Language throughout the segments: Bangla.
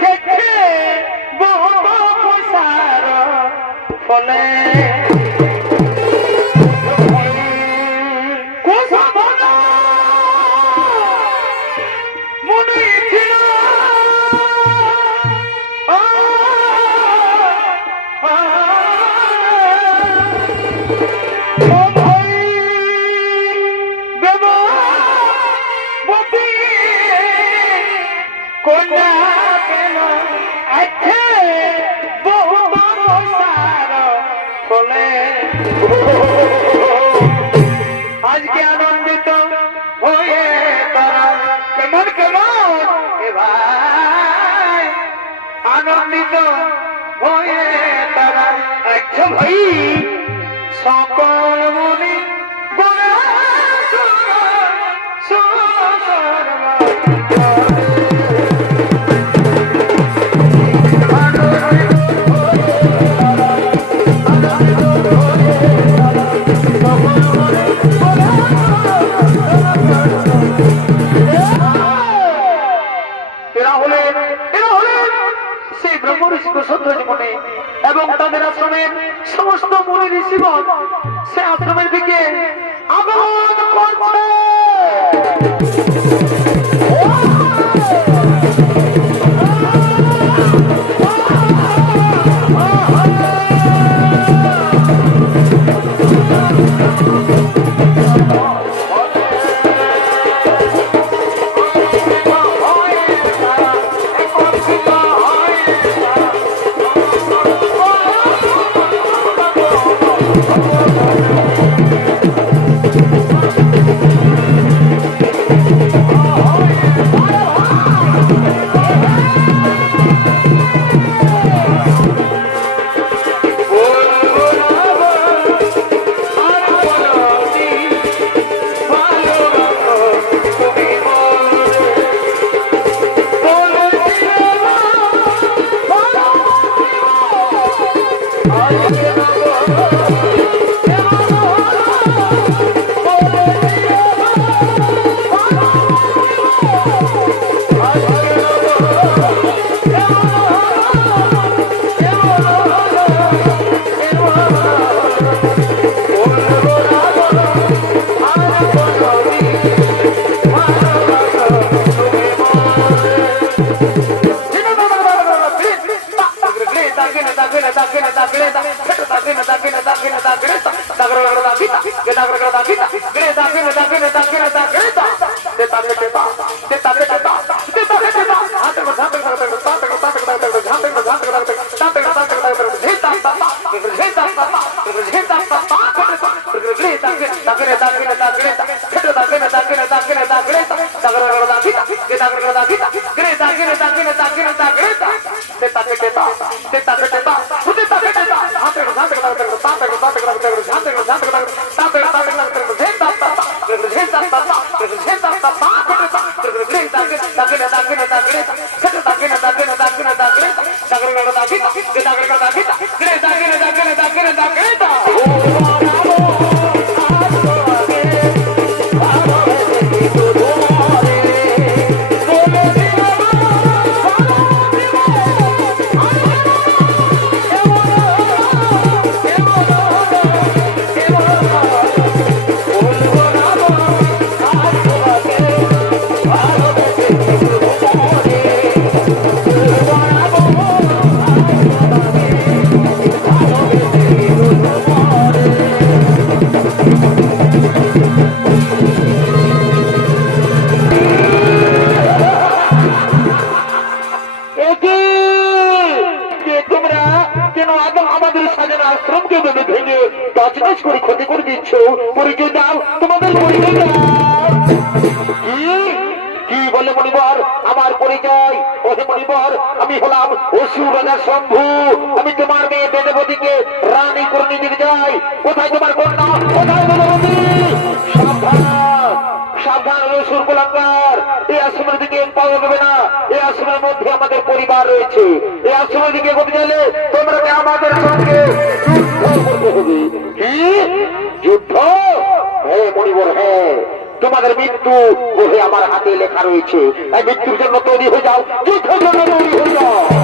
খেছে বহু সার। ফলে আজকে আনন্দিত হয়ে তারা কেমন কেমন? ভাই আনন্দিত হয়ে তারা আচ্ছা ভাই সকল প্রসন্ন মনে এবং তাদের আশ্রমের সমস্ত মুনি ঋষিগণ সে আশ্রমের দিকে আগমন করছে। Greta, Greta, Greta, Greta, Greta. Teta, teta, teta, teta, teta. Thank you. একে পরিচয় দাও, তোমাদের পরিচয় কি? বলে মণিবর? আমার পরিচয়। আমি হলাম অসুর রাজা শম্ভু। আমি তোমার মেয়ে বেদবতীকে রানী করে নিয়ে যাই কোথায় তোমার কন্যা? কোথায় বেদবতী? সাবধান। সাবধান রসুর এই আশ্রমের দিকে পাওয়া যাবে না। এই আশ্রমের মধ্যে আমাদের পরিবার রয়েছে। এই আশ্রমের দিকে করতে গেলে তোমরা আমাদের সঙ্গে কি? যুদ্ধ? হে মনিবর হে, তোমাদের মৃত্যু ওহে আমার হাতে লেখা রয়েছে। তাই মৃত্যুর জন্য তৈরি হয়ে যাও, যুদ্ধের জন্য তৈরি হয়ে যাও।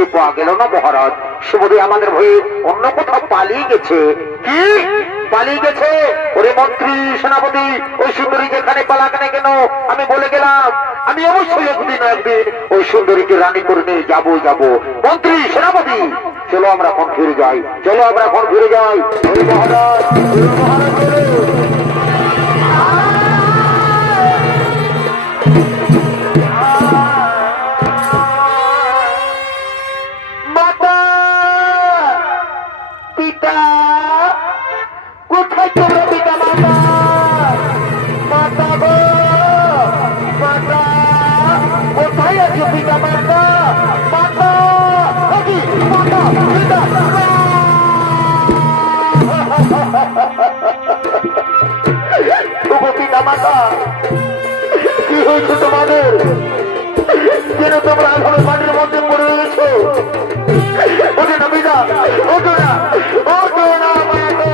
খুঁজে পাওয়া গেল না মহারাজ সুবোধে আমাদের ভয়ে অন্য কোথাও পালিয়ে গেছে। কি? পালিয়ে গেছে? ওরে মন্ত্রী, সেনাপতি, ওই সুন্দরী যেখানে পালাকানে কেন, আমি বলে গেলাম। আমি অবশ্যই একদিন একদিন ওই সুন্দরীকে রানী করে নিয়ে যাব যাব। মন্ত্রী, সেনাপতি, চলো আমরা এখন ফিরে যাই। চলো আমরা এখন ফিরে যাই। মহারাজ মহারাজ তবু পিতা কি হয়েছে তোমাদের? যেন তোমরা এখনও মাটির মধ্যে পড়ে রয়েছো। ওঠে না ওঠো না ওঠো না মাগো।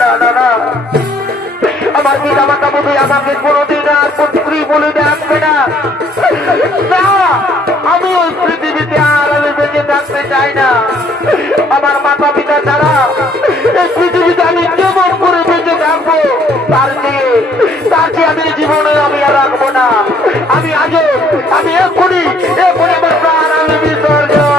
না না না। আমার পিতা মাতা বোধহয় আমাকে কোনোদিন আর পুত্রী বলে ডাকবে না। আমি ওই থাকতে চাই না। আমার মাতা পিতা ছাড়া এই পৃথিবীতে আমি কেমন করে বেঁচে থাকব, তার চেয়ে তার চেয়ে আমি জীবনে আমি আর রাখব না। আমি আজও আমি এক্ষুনি এক্ষুনি আমার প্রাণ আমি বিসর্জন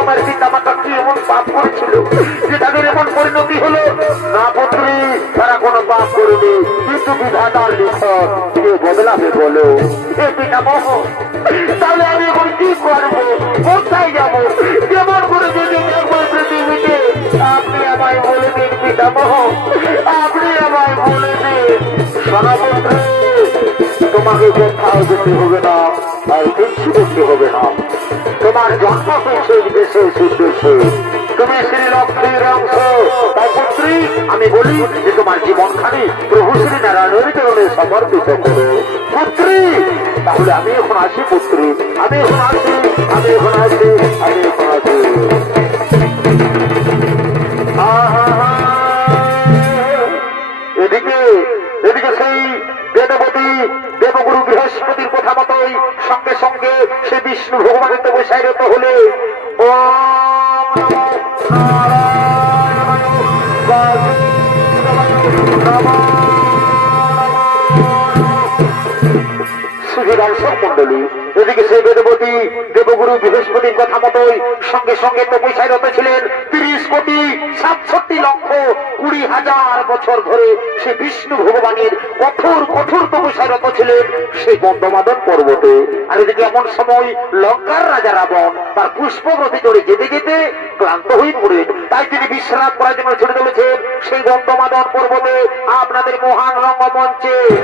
আমার পিতা মাতা কি এমন পাপ করেছিল? যে তাদের এমন পরিণতি হলো? না পুত্রী কিন্তু বিধাতার লিখন কে বদলাবে বলো তাহলে আমি এখন কি করব কোথায় যাব কেমন করে যদি দেখব পৃথিবীতে আপনি আমায় বলে দিন পিতা মোহ আপনি আমায় বলে দিন সনাপুত্রী তোমাকে কোথাও যেতে হবে না আর কিচ্ছু করতে হবে না তোমার জন্ম হয়েছে দেশে সুদেশে তুমি শ্রী লক্ষ্মীর অংশ আমি বলি যে তোমার জীবনখানি প্রভু শ্রী নারায়ণের চরণে সমর্পিত করো। পুত্রী, তাহলে আমি এখন আসি, পুত্রী। আমি এখন আসি, আমি এখন আসি, আমি এখন আসি। এদিকে এদিকে সেই বেদবতী দেবগুরু বৃহস্পতির কথা মতোই সঙ্গে সঙ্গে সে বিষ্ণু ভগবানের তো বসাইরত হলে বন্দমাদন পর্বতে। আর এদিকে এমন সময় লঙ্কার রাজা রাবণ তার পুষ্পগ্রথে চড়ে যেতে যেতে ক্লান্ত হয়ে পড়েন। তাই তিনি বিশ্রাম করার জন্য ছেড়ে চলেছেন সেই বন্দমাদন পর্বতে। আপনাদের মহান রঙ্গমঞ্চে।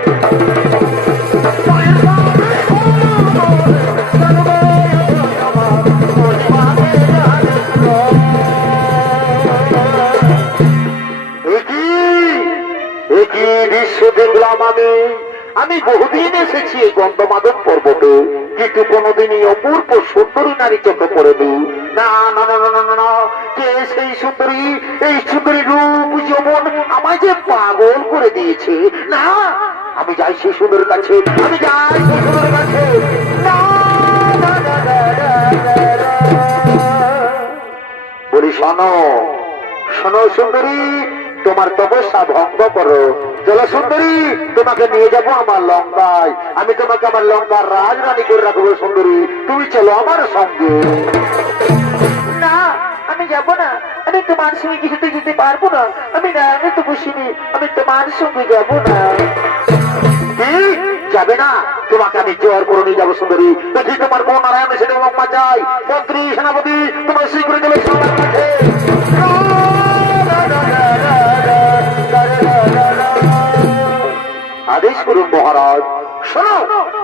দৃশ্য দেখলাম আমি আমি বহুদিন এসেছি এই গন্ধমাদন পর্বতে কিন্তু কোনোদিনই অপূর্ব সুন্দরী নারী চোখে পড়েনি না না না না না না কে সেই সুন্দরী এই সুন্দরী রূপ যৌবন আমায় যে পাগল করে দিয়েছে না আমি যাই সেই সুন্দরের কাছে আমি যাই সেই সুন্দরের কাছে। বলি শোনো শোনো সুন্দরী তোমার তপস্যা ভঙ্গ করো জলসুন্দরী তোমাকে নিয়ে যাব আমার লঙ্কায়। আমি তোমাকে আমার লঙ্কার রাজরানী করে রাখব সুন্দরী। তুমি চলো আমার সঙ্গে। না আমি যাব না। আমি তোমার সঙ্গে কিছুতে যেতে পারব না। আমি নারায়ণে তো বসিনি। আমি তোমার সঙ্গে যাব না। যাবে না? তোমাকে আমি জোর করে নিয়ে যাব সুন্দরী। দেখি তোমার বোন নারায়ণ সেটা লম্বা চাই। মন্ত্রী সেনাপতি তোমার শীঘ্র চলে সবার করুন মহারাজ। শোনো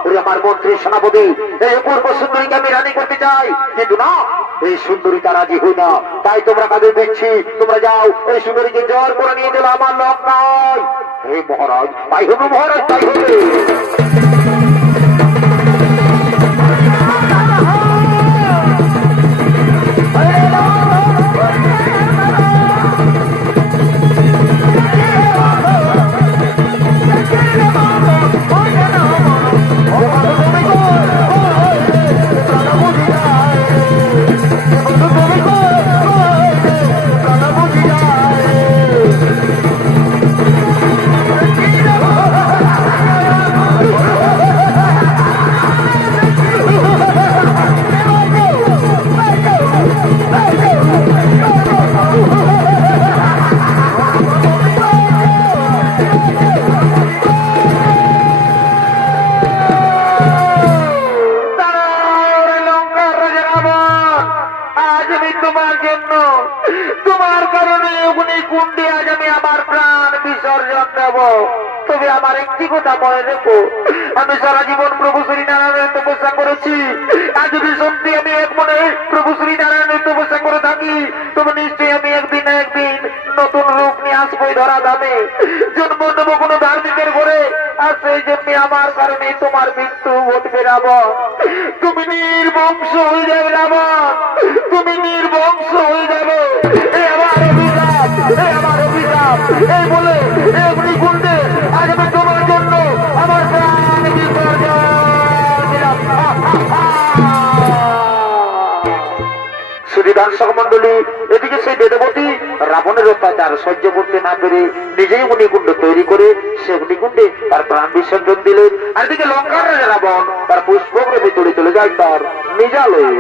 ওরে আমার মন্ত্রী সেনাপতি, এই অপূর্ব সুন্দরীকে আমি রানী করতে চাই। কিন্তু না, এই সুন্দরী তারা রাজি হই না। তাই তোমরা কাজে দেখছি তোমরা যাও, এই সুন্দরীকে জ্বর করে নিয়ে দিল আমার লোক নয় হে মহারাজ, তাই হবে মহারাজ, তাই হবে বিসর্জন দেব। তবে আমার একটি কথা মনে রেখো। আমি সারা জীবন প্রভু শ্রী নারায়ণের তপস্যা করেছি। আর যদি সত্যি আমি এক মনে প্রভু শ্রী নারায়ণের তপস্যা করে থাকি, তবে নিশ্চয়ই আমি একদিন একদিন নতুন রূপ নিয়ে আসবোই ধরা দামে জন্ম নেব কোনো ধার্মিকের ঘরে, আর সেই জন্য আমার কারণে তোমার মৃত্যু ঘটবে রাবণ তুমি নির্বংশ হয়ে যাবে রাবণ তুমি নির্বংশ হয়ে যাবে। এই বলে এই অগ্নিকুণ্ডে আজ তোমার জন্য আমার প্রাণ মন্ডলী এদিকে সেই বেদবতী রাবণের অত্যাচার সহ্য করতে না পেরে নিজেই অগ্নিকুণ্ড তৈরি করে সে অগ্নিকুণ্ডে তার প্রাণ বিসর্জন দিলেন। আর এদিকে লঙ্কার রাবণ তার পুষ্পগ্রে ভিতরে চলে যায় তার নিজালয়ে।